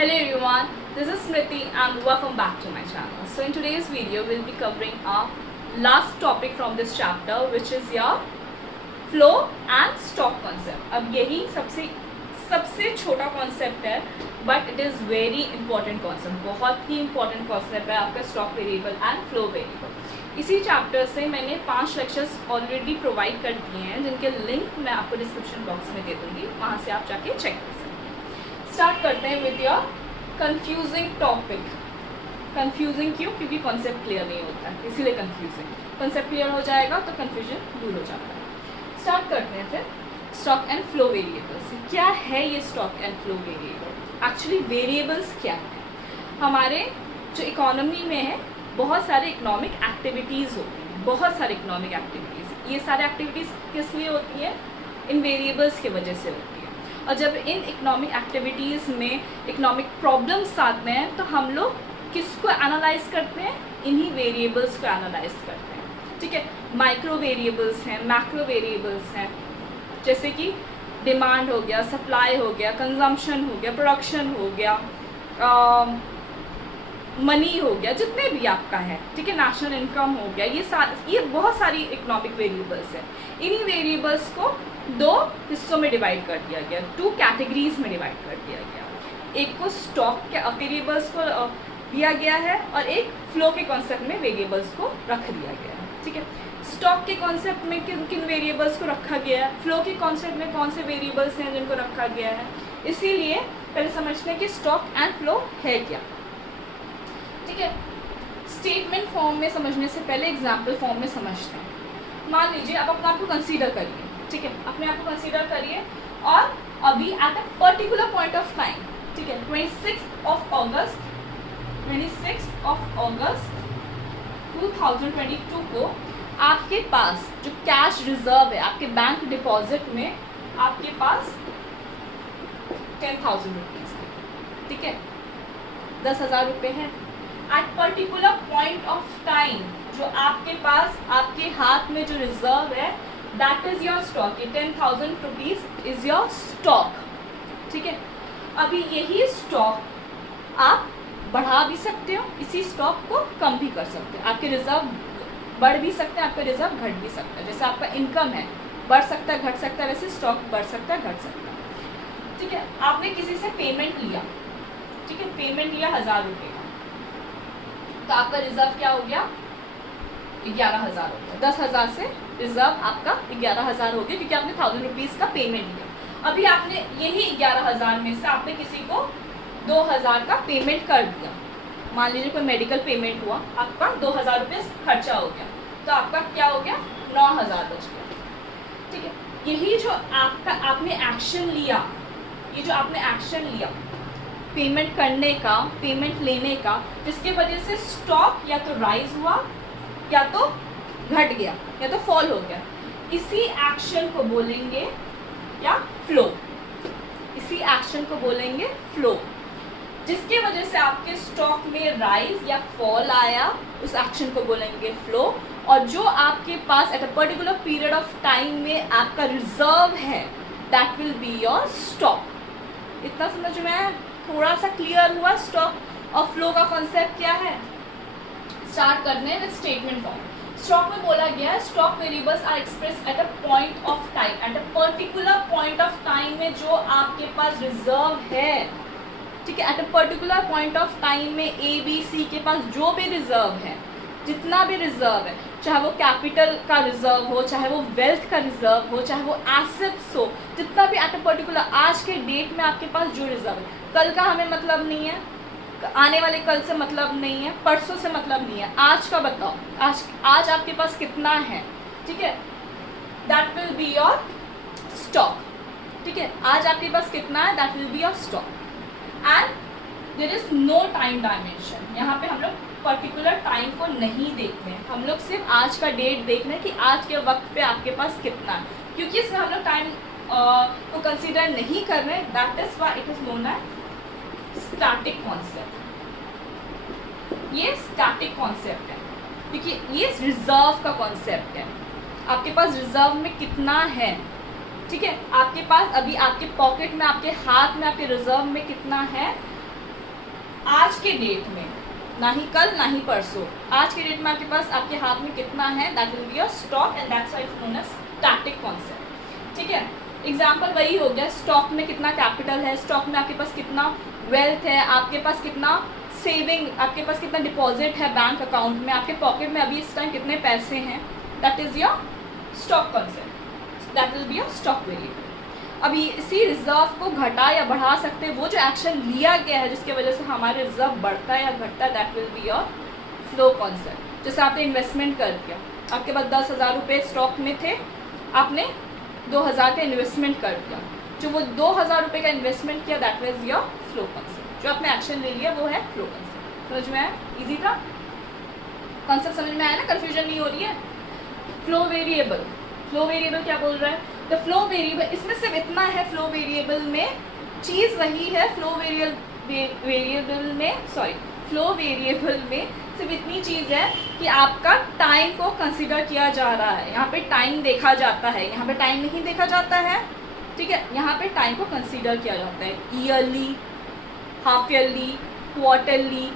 Hello everyone, this is Smriti and welcome back to my channel. So in today's video, we'll be covering our last topic from this chapter, which is your flow and stock concept. अब यही सबसे छोटा concept है, but it is very important concept. बहुत ही important concept है आपका stock variable and flow variable. इसी chapter से मैंने 5 लेक्चर्स ऑलरेडी प्रोवाइड कर दिए हैं, जिनके लिंक मैं आपको डिस्क्रिप्शन बॉक्स में दे दूँगी, वहाँ से आप जाके चेक कर सकते हैं. स्टार्ट करते हैं with your confusing topic. Confusing क्यों? क्योंकि कॉन्सेप्ट क्लियर नहीं होता है, इसीलिए कंफ्यूजिंग. कॉन्सेप्ट क्लियर हो जाएगा तो कन्फ्यूजन दूर हो जाता है. स्टार्ट करते हैं फिर स्टॉक एंड फ्लो वेरिएबल्स. क्या है ये stock and flow variable? Actually variables क्या है? हमारे जो इकोनॉमी में है, बहुत सारे इकोनॉमिक एक्टिविटीज़ होती हैं, बहुत सारे इकोनॉमिक एक्टिविटीज़. ये सारे एक्टिविटीज़ किस लिए होती है? इन वेरिएबल्स की वजह से होती है. और जब इन इकोनॉमिक एक्टिविटीज़ में इकोनॉमिक प्रॉब्लम्स आते हैं तो हम लोग किसको एनालाइज करते हैं? इन्हीं वेरिएबल्स को एनालाइज करते हैं. ठीक है, माइक्रो वेरिएबल्स हैं, मैक्रो वेरिएबल्स हैं, जैसे कि डिमांड हो गया, सप्लाई हो गया, कंजम्पशन हो गया, प्रोडक्शन हो गया, मनी हो गया, जितने भी आपका है. ठीक है, नेशनल इनकम हो गया. ये बहुत सारी इकोनॉमिक वेरिएबल्स हैं. इन्हीं वेरिएबल्स को 2 हिस्सों में डिवाइड कर दिया गया, 2 कैटेगरीज में डिवाइड कर दिया गया. एक को स्टॉक के वेरिएबल्स को दिया गया है और एक फ्लो के कॉन्सेप्ट में वेरिएबल्स को रख दिया गया है. ठीक है, स्टॉक के कॉन्सेप्ट में किन किन वेरिएबल्स को रखा गया है, फ्लो के कॉन्सेप्ट में कौन से वेरिएबल्स हैं जिनको रखा गया है. इसीलिए पहले समझते हैं कि स्टॉक एंड फ्लो है क्या. ठीक है, स्टेटमेंट फॉर्म में समझने से पहले एग्जाम्पल फॉर्म में समझते हैं. मान लीजिए आप अपने आप को कंसीडर करिए. ठीक है, अपने आप को कंसीडर करिए और अभी eight a particular point of time, ठीक है, 26 ऑफ अगस्त 2022 को आपके पास जो कैश रिजर्व है आपके बैंक डिपॉजिट में, आपके पास 10,000 रुपीज़ है. ठीक है, 10,000 रुपये है. At particular point of time जो आपके पास आपके हाथ में जो रिजर्व है, दैट इज़ योर स्टॉक. ये 10,000 रुपीज़ इज़ योर स्टॉक. ठीक है, अभी यही स्टॉक आप बढ़ा भी सकते हो, इसी स्टॉक को कम भी कर सकते हो. आपके रिजर्व बढ़ भी सकते हैं, आपका रिजर्व घट भी सकता है. जैसे आपका इनकम है, बढ़ सकता है, घट सकता है, वैसे स्टॉक बढ़ सकता है, घट सकता है. ठीक है, आपने किसी से पेमेंट लिया. ठीक है, पेमेंट लिया 1,000 रुपये का, तो आपका रिजर्व क्या हो गया? 11,000 हो गया. 10,000 से रिजर्व आपका 11,000 हो गया, क्योंकि आपने 1,000 रुपीज़ का पेमेंट लिया. अभी आपने यही 11,000 में से आपने किसी को 2,000 का पेमेंट कर दिया. मान लीजिए कोई मेडिकल पेमेंट हुआ, आपका 2,000 रुपये खर्चा हो गया, तो आपका क्या हो गया? 9,000 बच गया. ठीक है, यही जो आपने एक्शन लिया, ये जो आपने एक्शन लिया पेमेंट करने का, पेमेंट लेने का, जिसके वजह से स्टॉक या तो राइज हुआ, या तो घट गया, या तो फॉल हो गया, इसी एक्शन को बोलेंगे या फ्लो. इसी एक्शन को बोलेंगे फ्लो. जिसके वजह से आपके स्टॉक में राइज या फॉल आया, उस एक्शन को बोलेंगे फ्लो. और जो आपके पास at a particular period of time में आपका रिजर्व है, that will be your stock. इतना समझ में आया? थोड़ा सा क्लियर हुआ स्टॉक और फ्लो का कॉन्सेप्ट क्या है. स्टार्ट करते हैं विद स्टेटमेंट फॉर्म. स्टॉक में बोला गया है stock variables are express at a point of time. At a particular point of time में जो आपके पास रिजर्व है, ठीक है, at a particular point of time में ए बी सी के पास जो भी रिजर्व है, जितना भी रिजर्व है, चाहे वो कैपिटल का रिजर्व हो, चाहे वो वेल्थ का रिजर्व हो, चाहे वो एसेट्स हो, जितना भी एट अ पर्टिकुलर आज के डेट में आपके पास जो रिजर्व है, कल का हमें मतलब नहीं है, आने वाले कल से मतलब नहीं है, परसों से मतलब नहीं है, आज का बताओ, आज आपके पास कितना है. ठीक है, that will be your stock. ठीक है, आज आपके पास कितना है, that will be your stock. And there is no time dimension. यहाँ पे हम लोग पर्टिकुलर टाइम को नहीं देखते हैं, हम लोग सिर्फ आज का डेट देख रहे हैं कि आज के वक्त पे आपके पास कितना है, क्योंकि इसमें हम लोग टाइम को कंसीडर नहीं कर रहे. That is why it is known as static concept. ये स्टैटिक कॉन्सेप्ट है, क्योंकि ये रिजर्व का कॉन्सेप्ट है. आपके पास रिजर्व में कितना है, ठीक है, आपके पास अभी आपके पॉकेट में, आपके हाथ में, आपके रिजर्व में कितना है, आज के डेट में, ना ही कल ना ही परसों, आज के डेट में आपके पास आपके हाथ में कितना है, that will be your stock and that's why it's known as static concept. ठीक है, एग्जाम्पल वही हो गया, स्टॉक में कितना कैपिटल है, स्टॉक में आपके पास कितना वेल्थ है, आपके पास कितना सेविंग, आपके पास कितना डिपॉजिट है बैंक अकाउंट में, आपके पॉकेट में अभी इस टाइम कितने पैसे हैं, that is your stock concept, that will be your stock variable. अभी इसी रिजर्व को घटा या बढ़ा सकते हैं, वो जो एक्शन लिया गया है जिसकी वजह से हमारे रिजर्व बढ़ता है या घटता है, that will be your flow concept. जैसे आपने इन्वेस्टमेंट कर दिया, आपके पास 10,000 रुपये स्टॉक में थे, आपने 2,000 का इन्वेस्टमेंट कर दिया, जो वो 2,000 रुपये का इन्वेस्टमेंट किया, that was your flow concept. जो आपने एक्शन ले लिया वो है फ्लो कॉन्सेप्ट। समझ में आया? इजी था कॉन्सेप्ट, समझ में आया ना? कन्फ्यूजन नहीं हो रही है? फ्लो वेरिएबल, फ्लो वेरिएबल क्या बोल रहा है? द फ्लो वेरिएबल, इसमें सिर्फ इतना है, फ्लो वेरिएबल में चीज़ वही है, फ्लो वेरिएबल में फ्लो वेरिएबल में सिर्फ इतनी चीज़ है कि आपका टाइम को कंसिडर किया जा रहा है। यहाँ पे टाइम देखा जाता है, यहाँ पे टाइम नहीं देखा जाता है। ठीक है, यहाँ पे टाइम को कंसिडर किया जाता है, ईयरली, हाफ ईयरली, क्वार्टरली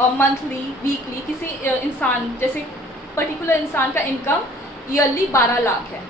और मंथली, वीकली। किसी इंसान, जैसे पर्टिकुलर इंसान का इनकम ईयरली 12 लाख है,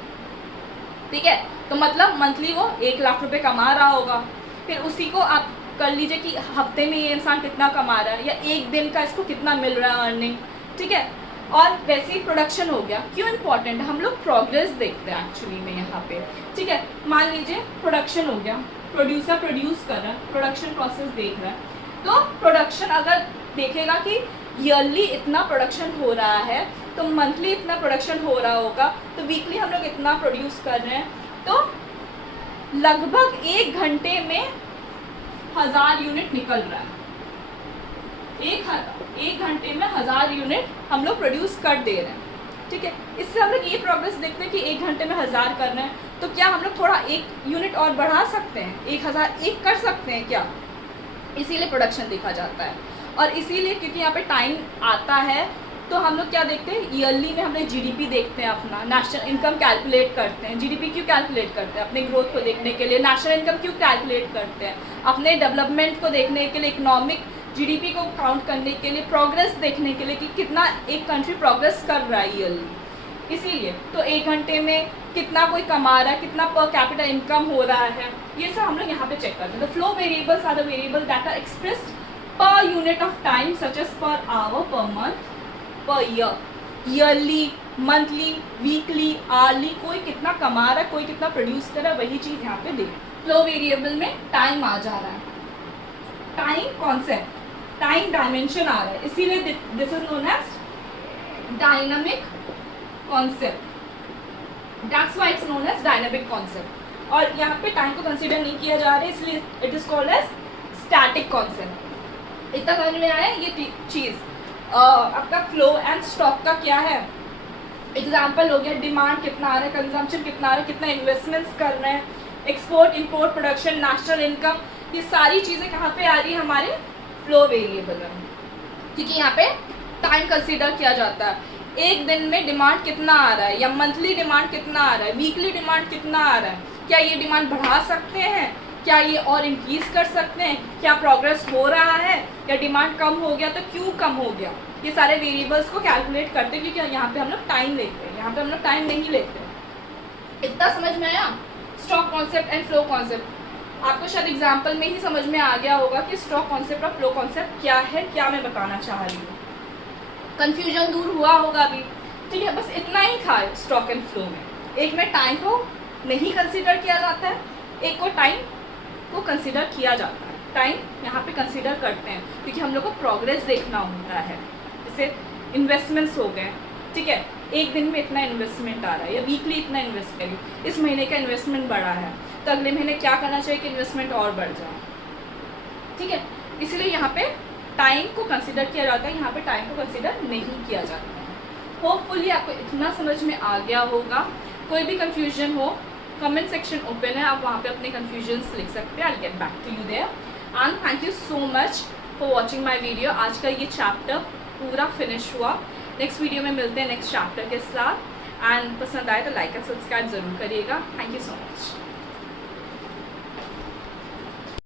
ठीक है, तो मतलब मंथली वो 1 लाख रुपए कमा रहा होगा। फिर उसी को आप कर लीजिए कि हफ्ते में ये इंसान कितना कमा रहा है, या एक दिन का इसको कितना मिल रहा है अर्निंग। ठीक है, और वैसे ही प्रोडक्शन हो गया। क्यों इम्पॉर्टेंट है? हम लोग प्रोग्रेस देखते हैं एक्चुअली में यहाँ पे। ठीक है, मान लीजिए प्रोडक्शन हो गया, प्रोड्यूसर प्रोड्यूस कर रहा है, प्रोडक्शन प्रोसेस देख रहा है, तो प्रोडक्शन अगर देखेगा कि ईयरली इतना प्रोडक्शन हो रहा है, तो मंथली इतना प्रोडक्शन हो रहा होगा, तो वीकली हम लोग इतना प्रोड्यूस कर रहे हैं, तो लगभग 1 घंटे में 1000 यूनिट निकल रहा है। एक घंटे में 1000 यूनिट हम लोग प्रोड्यूस कर दे रहे हैं। ठीक है, इससे हम लोग ये प्रोग्रेस देखते हैं कि 1 घंटे में 1000 कर रहे हैं, तो क्या हम लोग थोड़ा 1 यूनिट और बढ़ा सकते हैं, 1001 कर सकते हैं क्या? इसीलिए प्रोडक्शन देखा जाता है। और इसीलिए क्योंकि यहाँ पे टाइम आता है, तो हम लोग क्या देखते हैं, ईयरली में हम लोग जीडीपी देखते हैं, अपना नेशनल इनकम कैलकुलेट करते हैं। जीडीपी क्यों कैलकुलेट करते हैं? अपने ग्रोथ को देखने के लिए। नेशनल इनकम क्यों कैलकुलेट करते हैं? अपने डेवलपमेंट को देखने के लिए, इकोनॉमिक जीडीपी को काउंट करने के लिए, प्रोग्रेस देखने के लिए कि कितना एक कंट्री प्रोग्रेस कर रहा है ईयरली। इसीलिए तो 1 घंटे में कितना कोई कमा रहा है, कितना पर कैपिटल इनकम हो रहा है, ये सब हम लोग यहाँ पे चेक करते हैं। The flow variables are the variable that are expressed per unit of time, such as per hour, per month, per year, yearly, monthly, weekly, hourly. कोई कितना कमा रहा है, कोई कितना प्रोड्यूस कर रहा है, वही चीज़ यहाँ पे देख। फ्लो वेरिएबल में टाइम आ जा रहा है, टाइम कॉन्सेप्ट, टाइम डायमेंशन आ रहा है, इसीलिए this is known as dynamic concept, that's why it's known as dynamic concept. और यहाँ पे टाइम को कंसीडर नहीं किया जा रहा है, इसलिए it is called as static concept. इतना समझ में आया? ये चीज़ आपका फ्लो एंड स्टॉक का क्या है? एग्जाम्पल हो गया, डिमांड कितना आ रहा है, कंजम्पशन कितना आ रहा है, कितना इन्वेस्टमेंट्स कर रहे हैं, export, import, production, national income, ये सारी चीज़ें कहाँ पे आ रही है? हमारे फ्लो वेरिएबल में, क्योंकि यहाँ पे टाइम कंसीडर किया जाता है। एक दिन में डिमांड कितना आ रहा है, या मंथली डिमांड कितना आ रहा है, वीकली डिमांड कितना आ रहा है, क्या ये डिमांड बढ़ा सकते हैं, क्या ये और इंक्रीज कर सकते हैं, क्या प्रोग्रेस हो रहा है, या डिमांड कम हो गया तो क्यों कम हो गया। ये सारे वेरिएबल्स को कैलकुलेट करते हैं, क्योंकि यहाँ पे हम लोग टाइम लेते हैं, यहाँ पे हम लोग टाइम नहीं लेते। इतना समझ में आया? Stock concept and flow concept आपको शायद एग्जाम्पल में ही समझ में आ गया होगा कि स्टॉक कॉन्सेप्ट और फ्लो कॉन्सेप्ट क्या है, क्या मैं बताना चाह रही हूँ। कन्फ्यूजन दूर हुआ होगा अभी? ठीक है, बस इतना ही था स्टॉक एंड फ्लो में। एक में टाइम को नहीं कंसिडर किया जाता है, एक को टाइम को कंसिडर किया जाता है। टाइम यहाँ पे कंसिडर करते हैं क्योंकि हम लोग को प्रोग्रेस देखना होता है। जैसे इन्वेस्टमेंट्स हो गए, ठीक है, एक दिन में इतना इन्वेस्टमेंट आ रहा है, या वीकली इतना इन्वेस्ट करिए, इस महीने का इन्वेस्टमेंट बढ़ा है, तो अगले महीने क्या करना चाहिए कि इन्वेस्टमेंट और बढ़ जाए। ठीक है, इसलिए यहाँ पे टाइम को कंसिडर किया जाता है, यहाँ पे टाइम को कंसिडर नहीं किया जाता है। होपफुली आपको इतना समझ में आ गया होगा। कोई भी कन्फ्यूजन हो, कमेंट सेक्शन ओपन है, आप वहाँ पे अपने कन्फ्यूजन्स लिख सकते हैं। I will get back to you there and thank you so much for watching my video. आज का ये चैप्टर पूरा फिनिश हुआ। नेक्स्ट वीडियो में मिलते हैं नेक्स्ट चैप्टर के साथ, एंड पसंद आए तो लाइक एंड सब्सक्राइब ज़रूर करिएगा। Thank you so much.